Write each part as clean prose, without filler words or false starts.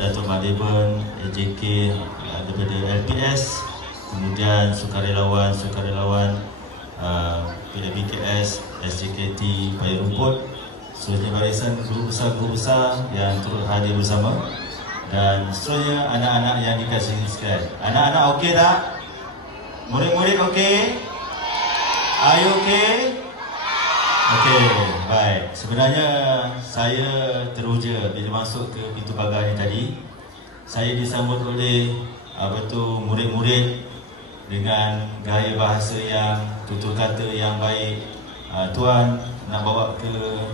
Datuk Madiban, AJK daripada LPS, kemudian sukarelawan PABKS, SJKT, Paya Rumput, seterusnya barisan guru besar yang turut hadir bersama, dan seterusnya anak-anak yang dikasihi sekalian. Anak-anak okey tak? Murid-murid okey? Are you okey? Okey, baik. Sebenarnya saya teruja bila masuk ke pintu pagar ni tadi. Saya disambut oleh murid-murid dengan gaya bahasa yang tutur kata yang baik. Tuan nak bawa ke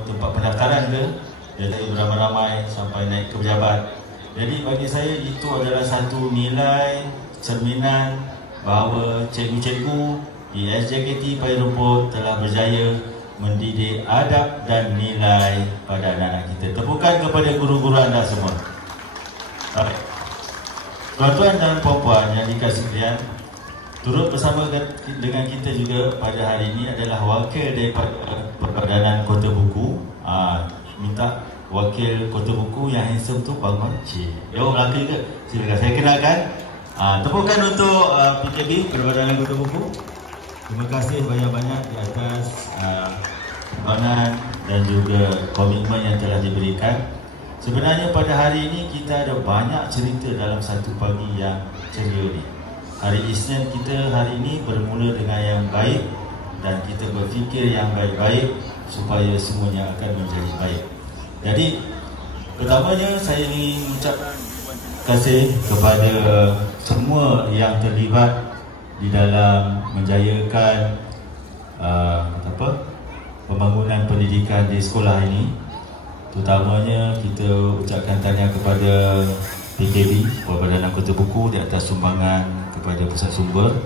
tempat pendaftaran ke? Dari beramai-ramai sampai naik ke pejabat. Jadi bagi saya itu adalah satu nilai cerminan bahawa cikgu-cikgu di SJKT Paya Rumput telah berjaya mendidik adab dan nilai pada anak-anak kita. Tepukan kepada guru-guru anda semua. Tuan-tuan dan puan-puan yang dikasihi sekalian, turut bersama dengan kita juga pada hari ini adalah wakil daripada Perpadanan Kota Buku. Minta wakil Kota Buku yang handsome tu bangun. Dia orang lelaki ke? Silakan saya kenalkan. Tepukan untuk PKB, Perpadanan Kota Buku. Terima kasih banyak-banyak di atas pembanan dan juga komitmen yang telah diberikan. Sebenarnya pada hari ini kita ada banyak cerita dalam satu pagi yang ceria ni. Hari Isnin kita hari ini bermula dengan yang baik dan kita berfikir yang baik-baik supaya semuanya akan menjadi baik. Jadi pertamanya saya ingin mengucapkan terima kasih kepada semua yang terlibat di dalam menjayakan pembangunan pendidikan di sekolah ini. Terutamanya kita ucapkan tahniah kepada PKB, Perpadanan Kota Buku, di atas sumbangan kepada Pusat Sumber